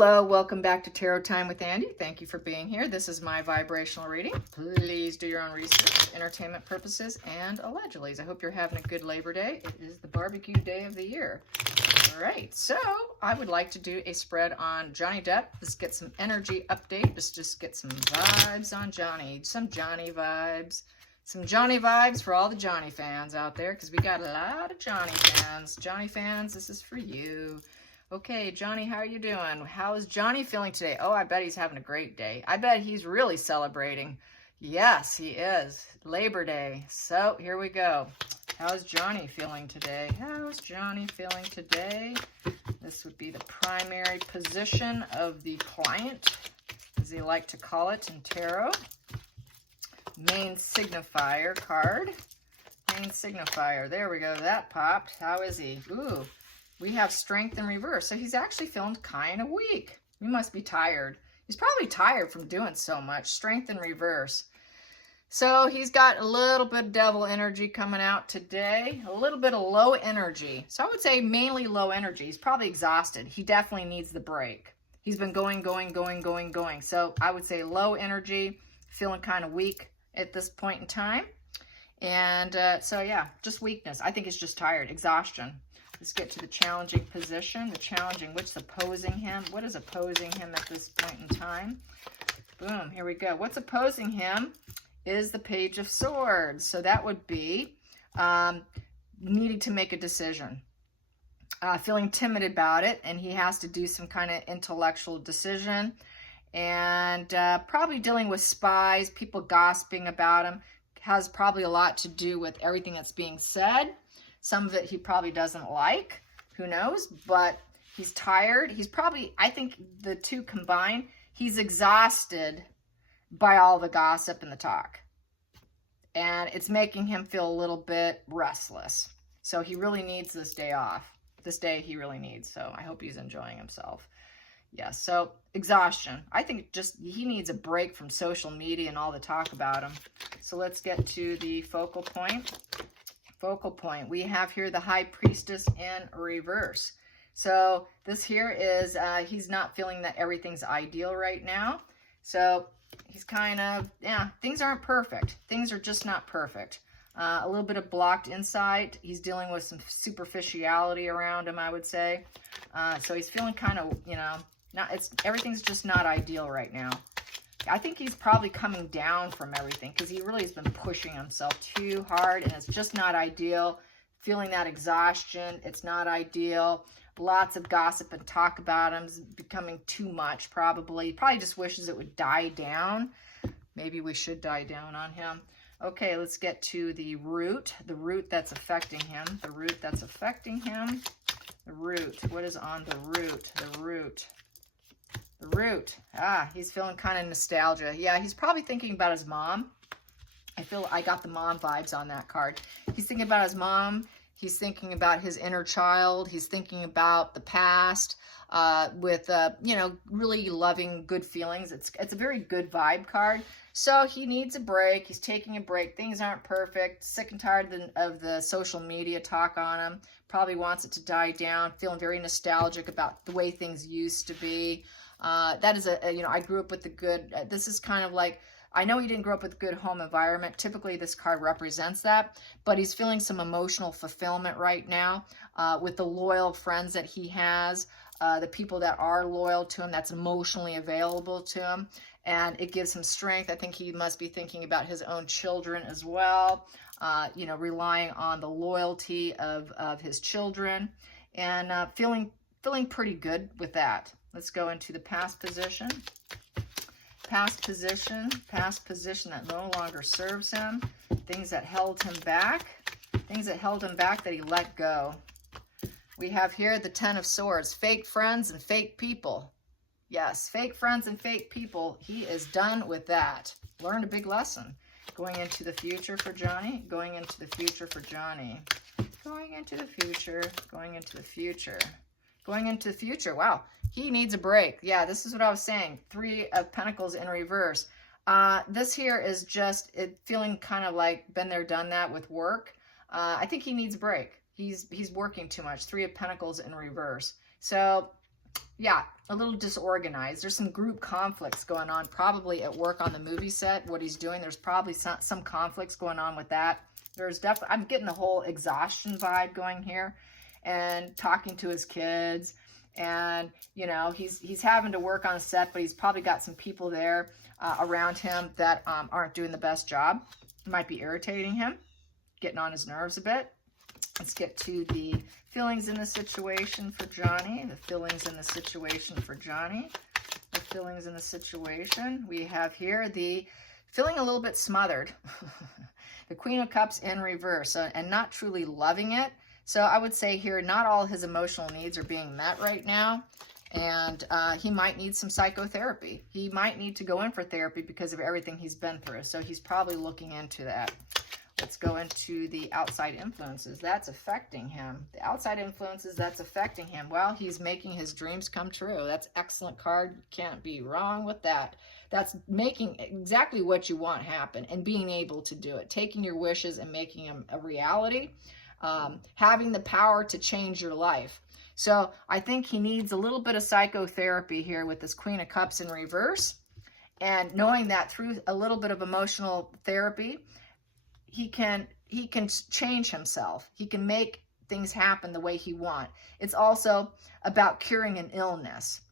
Hello, welcome back to Tarot Time with Andy. Thank you for being here. This is my vibrational reading. Please do your own research, entertainment purposes, and allegedly. I hope you're having a good Labor Day. It is the barbecue day of the year. All right, so I would like to do a spread on Johnny Depp. Let's get some energy update. Let's just get some vibes on Johnny. Some Johnny vibes. Some Johnny vibes for all the Johnny fans out there, because we got a lot of Johnny fans. Johnny fans, this is for you. Okay, Johnny, how are you doing? How is Johnny feeling today? Oh, I bet he's having a great day. I bet he's really celebrating. Yes, he is. Labor Day. So here we go. How's Johnny feeling today? How's Johnny feeling today? This would be the primary position of the client, as they like to call it in tarot. Main signifier card. Main signifier. There we go. That popped. How is he? Ooh. We have strength in reverse. So he's actually feeling kind of weak. He must be tired. He's probably tired from doing so much. Strength in reverse. So he's got a little bit of devil energy coming out today. A little bit of low energy. So I would say mainly low energy. He's probably exhausted. He definitely needs the break. He's been going. So I would say low energy, feeling kind of weak at this point in time. And so yeah, just weakness. I think it's just tired, exhaustion. Let's get to the challenging position. The challenging, what's opposing him? What is opposing him at this point in time? Boom, here we go. What's opposing him is the Page of Swords. So that would be needing to make a decision. Feeling timid about it, and he has to do some kind of intellectual decision. And probably dealing with spies, people gossiping about him. Has probably a lot to do with everything that's being said. Some of it he probably doesn't like, who knows, but he's tired. He's probably, I think the two combined, he's exhausted by all the gossip and the talk. And it's making him feel a little bit restless. So he really needs this day off. This day he really needs, so I hope he's enjoying himself. Yes, so exhaustion. I think just he needs a break from social media and all the talk about him. So let's get to the focal point. Focal point. We have here the High Priestess in reverse. So this here is, he's not feeling that everything's ideal right now. So he's kind of, yeah, things aren't perfect. Things are just not perfect. A little bit of blocked insight. He's dealing with some superficiality around him, I would say. So he's feeling kind of, you know, everything's just not ideal right now. I think he's probably coming down from everything because he really has been pushing himself too hard, and it's just not ideal. Feeling that exhaustion, it's not ideal. Lots of gossip and talk about him is becoming too much, probably. He probably just wishes it would die down. Maybe we should die down on him. Okay, let's get to the root that's affecting him. The root that's affecting him. The root. What is on the root? The root. The root. He's feeling kind of nostalgia. Yeah, he's probably thinking about his mom. I got the mom vibes on that card. He's thinking about his mom. He's thinking about his inner child. He's thinking about the past with, you know, really loving good feelings. It's a very good vibe card. So he needs a break. He's taking a break. Things aren't perfect. Sick and tired of the social media talk on him. Probably wants it to die down. Feeling very nostalgic about the way things used to be. That is you know, I grew up with the good, this is kind of like, I know he didn't grow up with a good home environment. Typically this card represents that, but he's feeling some emotional fulfillment right now with the loyal friends that he has, the people that are loyal to him, that's emotionally available to him, and it gives him strength. I think he must be thinking about his own children as well, you know, relying on the loyalty of his children, and feeling pretty good with that. Let's go into the past position. Past position that no longer serves him. Things that held him back. Things that held him back that he let go. We have here the Ten of Swords. Fake friends and fake people. Yes, fake friends and fake people. He is done with that. Learned a big lesson. Going into the future for Johnny. Going into the future for Johnny. Going into the future. Going into the future. Going into the future. Wow. He needs a break. Yeah, this is what I was saying. Three of Pentacles in reverse. This here is just feeling kind of like been there, done that with work. I think he needs a break. He's working too much. Three of Pentacles in reverse. So yeah, a little disorganized. There's some group conflicts going on, probably at work on the movie set, what he's doing. There's probably some conflicts going on with that. There's definitely, I'm getting the whole exhaustion vibe going here, and talking to his kids. And, you know, he's having to work on a set, but he's probably got some people there around him that aren't doing the best job. Might be irritating him, getting on his nerves a bit. Let's get to the feelings in the situation for Johnny. The feelings in the situation for Johnny. The feelings in the situation. We have here the feeling a little bit smothered. The Queen of Cups in reverse, and not truly loving it. So I would say here, not all his emotional needs are being met right now. And he might need some psychotherapy. He might need to go in for therapy because of everything he's been through. So he's probably looking into that. Let's go into the outside influences that's affecting him. The outside influences that's affecting him. Well, he's making his dreams come true. That's excellent card. Can't be wrong with that. That's making exactly what you want happen and being able to do it. Taking your wishes and making them a reality. Having the power to change your life. So I think he needs a little bit of psychotherapy here with this Queen of Cups in reverse. And knowing that through a little bit of emotional therapy, he can change himself. He can make things happen the way he wants. It's also about curing an illness.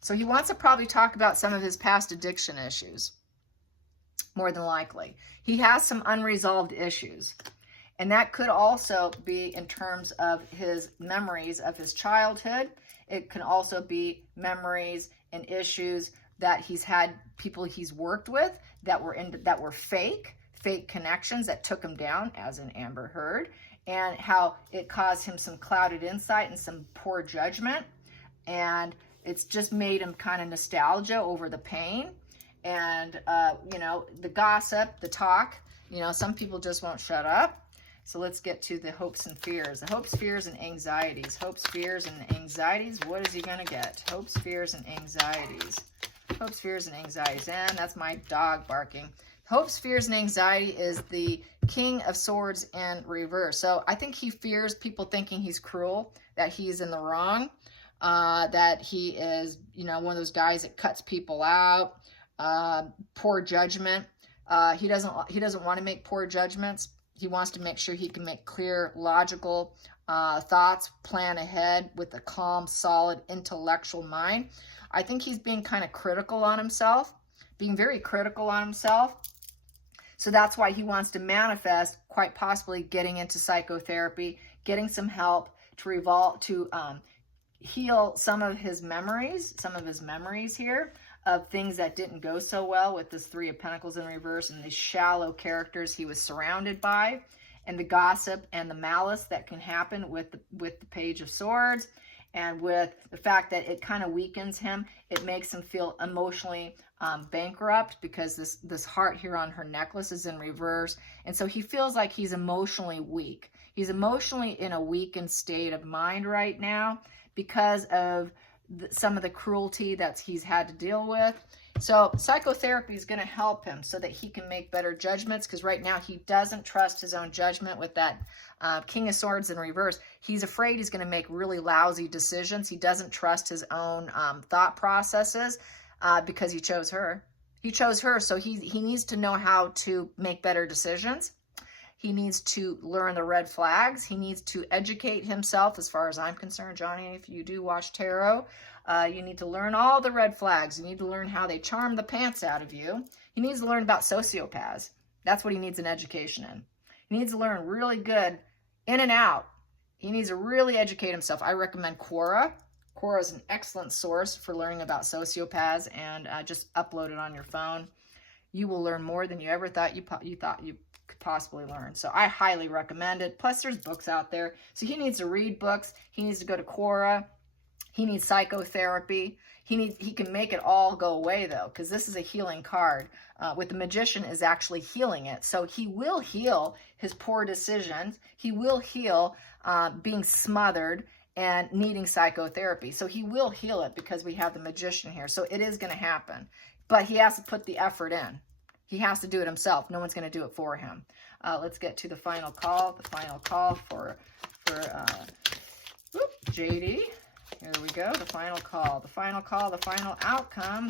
So he wants to probably talk about some of his past addiction issues, more than likely. He has some unresolved issues. And that could also be in terms of his memories of his childhood. It can also be memories and issues that he's had, people he's worked with that were fake connections that took him down, as in Amber Heard, and how it caused him some clouded insight and some poor judgment. And it's just made him kind of nostalgia over the pain. And, you know, the gossip, the talk, you know, some people just won't shut up. So let's get to the hopes and fears. The hopes, fears, and anxieties. Hopes, fears, and anxieties. What is he going to get? Hopes, fears, and anxieties. Hopes, fears, and anxieties. And that's my dog barking. Hopes, fears, and anxiety is the King of Swords in reverse. So I think he fears people thinking he's cruel, that he's in the wrong, that he is, you know, one of those guys that cuts people out, poor judgment. He doesn't want to make poor judgments. He wants to make sure he can make clear, logical thoughts, plan ahead with a calm, solid, intellectual mind. I think he's being kind of critical on himself, being very critical on himself. So that's why he wants to manifest, quite possibly getting into psychotherapy, getting some help to heal some of his memories here of things that didn't go so well with this Three of Pentacles in reverse and the shallow characters he was surrounded by, and the gossip and the malice that can happen with the Page of Swords, and with the fact that it kind of weakens him. It makes him feel emotionally bankrupt because this heart here on her necklace is in reverse. And so he feels like he's emotionally weak. He's emotionally in a weakened state of mind right now because of some of the cruelty that he's had to deal with. So psychotherapy is going to help him so that he can make better judgments, because right now he doesn't trust his own judgment with that King of Swords in reverse. He's afraid he's going to make really lousy decisions. He doesn't trust his own thought processes because he chose her. He chose her, so he needs to know how to make better decisions. He needs to learn the red flags. He needs to educate himself, as far as I'm concerned. Johnny, if you do watch tarot, you need to learn all the red flags. You need to learn how they charm the pants out of you. He needs to learn about sociopaths. That's what he needs an education in. He needs to learn really good in and out. He needs to really educate himself. I recommend Quora. Quora is an excellent source for learning about sociopaths, and just upload it on your phone. You will learn more than you ever thought you could possibly learn. So I highly recommend it. Plus there's books out there. So he needs to read books. He needs to go to Quora. He needs psychotherapy. He can make it all go away though, because this is a healing card. With the Magician is actually healing it. So he will heal his poor decisions. He will heal being smothered and needing psychotherapy. So he will heal it because we have the Magician here. So it is going to happen. But he has to put the effort in. He has to do it himself. No one's going to do it for him. Let's get to the final call. The final call for JD. Here we go, the final call, the final call, the final outcome,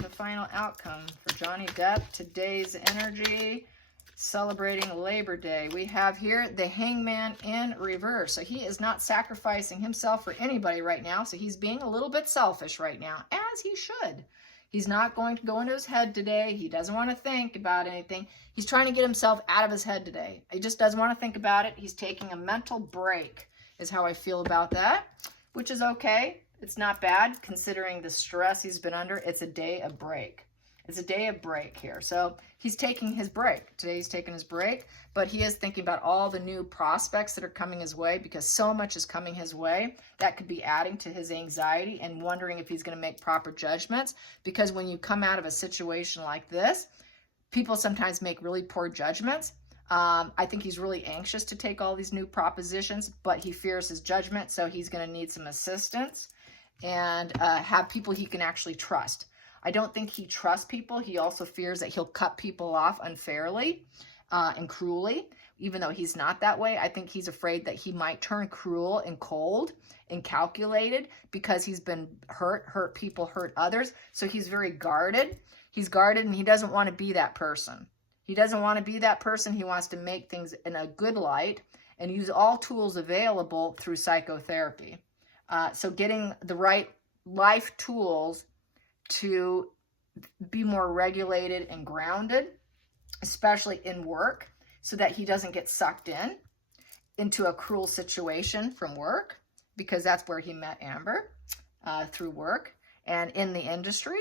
for Johnny Depp. Today's energy, celebrating Labor Day. We have here the Hangman in reverse. So he is not sacrificing himself for anybody right now. So he's being a little bit selfish right now, as he should. He's not going to go into his head today. He doesn't want to think about anything. He's trying to get himself out of his head today. He just doesn't want to think about it. He's taking a mental break, is how I feel about that, which is okay. It's not bad considering the stress he's been under. It's a day of break. It's a day of break here. So he's taking his break. Today he's taking his break, but he is thinking about all the new prospects that are coming his way, because so much is coming his way that could be adding to his anxiety, and wondering if he's going to make proper judgments. Because when you come out of a situation like this, people sometimes make really poor judgments. I think he's really anxious to take all these new propositions, but he fears his judgment, so he's going to need some assistance and have people he can actually trust. I don't think he trusts people. He also fears that he'll cut people off unfairly and cruelly, even though he's not that way. I think he's afraid that he might turn cruel and cold and calculated because he's been hurt people, hurt others. So he's very guarded. He's guarded, and he doesn't want to be that person. He doesn't want to be that person. He wants to make things in a good light and use all tools available through psychotherapy. So getting the right life tools to be more regulated and grounded, especially in work, so that he doesn't get sucked into a cruel situation from work, because that's where he met Amber, through work and in the industry.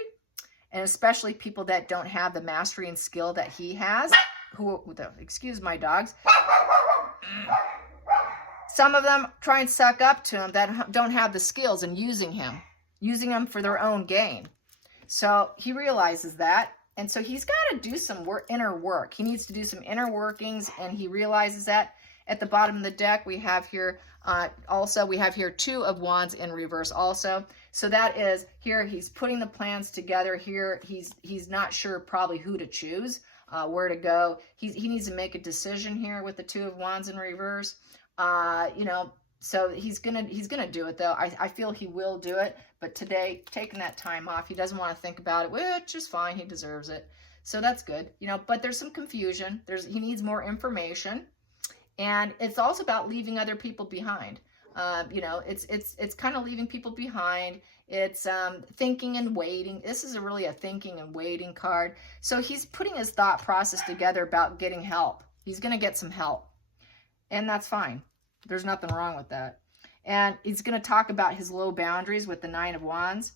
And especially people that don't have the mastery and skill that he has, excuse my dogs. Some of them try and suck up to him that don't have the skills, and using him for their own gain. So he realizes that, and so he's got to do some inner work. He needs to do some inner workings, and he realizes that. At the bottom of the deck, we have here we have here 2 of Wands in reverse also. So that is here, he's putting the plans together here. He's not sure probably who to choose, where to go. He needs to make a decision here with the 2 of Wands in reverse. So he's gonna do it though. I feel he will do it, but today, taking that time off, he doesn't want to think about it, which is fine. He deserves it. So that's good, but there's some confusion. He needs more information, and it's also about leaving other people behind. It's kind of leaving people behind. It's thinking and waiting. This is really a thinking and waiting card. So he's putting his thought process together about getting help. He's going to get some help, and that's fine. There's nothing wrong with that. And he's going to talk about his low boundaries with the 9 of Wands,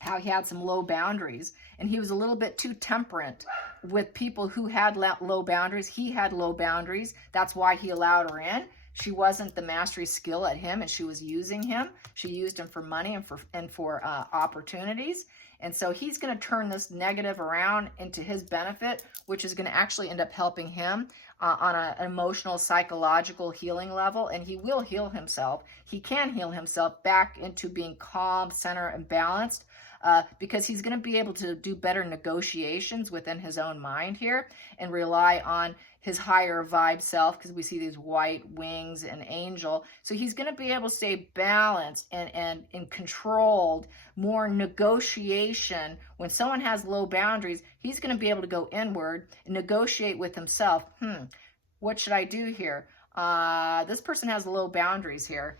how he had some low boundaries, and he was a little bit too temperate with people who had low boundaries. He had low boundaries. That's why he allowed her in. She wasn't the mastery skill at him, and she was using him. She used him for money and for opportunities. And so he's going to turn this negative around into his benefit, which is going to actually end up helping him on an emotional, psychological healing level. And he will heal himself. He can heal himself back into being calm, centered, and balanced, because he's going to be able to do better negotiations within his own mind here and rely on his higher vibe self, because we see these white wings and angel. So he's going to be able to stay balanced and controlled, more negotiation. When someone has low boundaries, he's going to be able to go inward and negotiate with himself. What should I do here? This person has low boundaries here.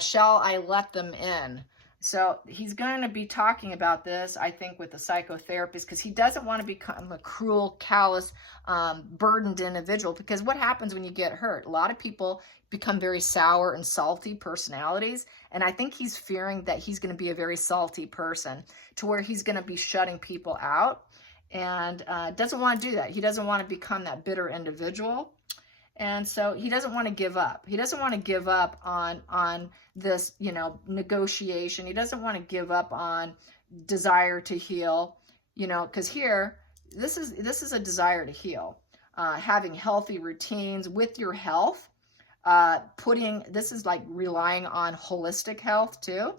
Shall I let them in? So he's going to be talking about this, I think, with the psychotherapist, because he doesn't want to become a cruel, callous, burdened individual. Because what happens when you get hurt? A lot of people become very sour and salty personalities. And I think he's fearing that he's going to be a very salty person, to where he's going to be shutting people out, and doesn't want to do that. He doesn't want to become that bitter individual. And so he doesn't want to give up. He doesn't want to give up on this, negotiation. He doesn't want to give up on desire to heal, because here, this is a desire to heal. Having healthy routines with your health, this is like relying on holistic health too.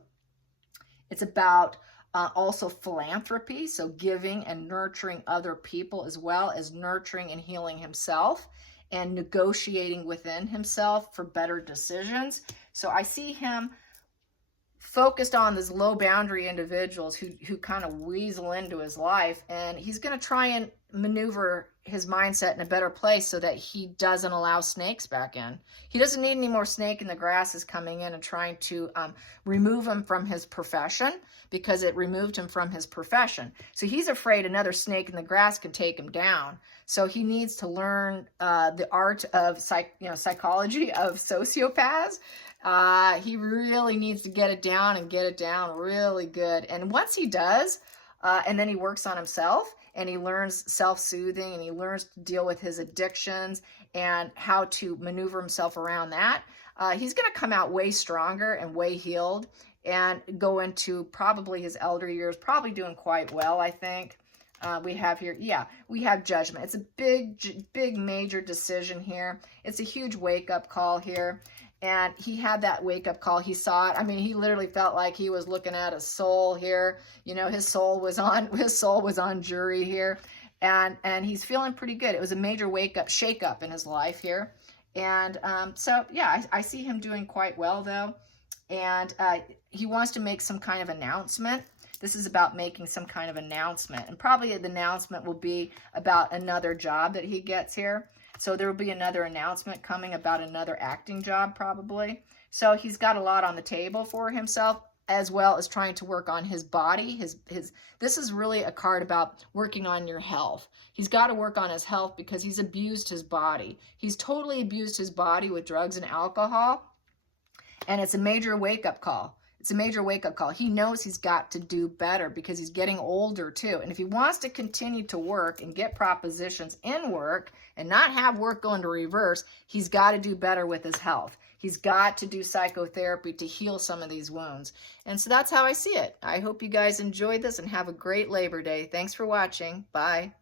It's about also philanthropy, so giving and nurturing other people, as well as nurturing and healing himself, and negotiating within himself for better decisions. So I see him focused on these low boundary individuals who kind of weasel into his life, and he's going to try and maneuver his mindset in a better place so that he doesn't allow snakes back in. He doesn't need any more snake in the grasses coming in and trying to remove him from his profession, because it removed him from his profession. So he's afraid another snake in the grass could take him down. So he needs to learn the art of psychology of sociopaths. He really needs to get it down and get it down really good. And once he does, and then he works on himself, and he learns self-soothing, and he learns to deal with his addictions and how to maneuver himself around that, he's going to come out way stronger and way healed, and go into probably his elder years, probably doing quite well, I think. We have here, we have judgment. It's a big, major decision here. It's a huge wake-up call here. And he had that wake-up call. He saw it. I mean, he literally felt like he was looking at a soul here. You know, his soul was on jury here. And he's feeling pretty good. It was a major shake-up in his life here. And so, yeah, I see him doing quite well, though. And he wants to make some kind of announcement. This is about making some kind of announcement. And probably the announcement will be about another job that he gets here. So there will be another announcement coming about another acting job, probably. So he's got a lot on the table for himself, as well as trying to work on his body. This is really a card about working on your health. He's got to work on his health because he's abused his body. He's totally abused his body with drugs and alcohol. And it's a major wake-up call. It's a major wake-up call. He knows he's got to do better because he's getting older too. And if he wants to continue to work and get propositions in work and not have work go into reverse, he's got to do better with his health. He's got to do psychotherapy to heal some of these wounds. And so that's how I see it. I hope you guys enjoyed this and have a great Labor Day. Thanks for watching. Bye.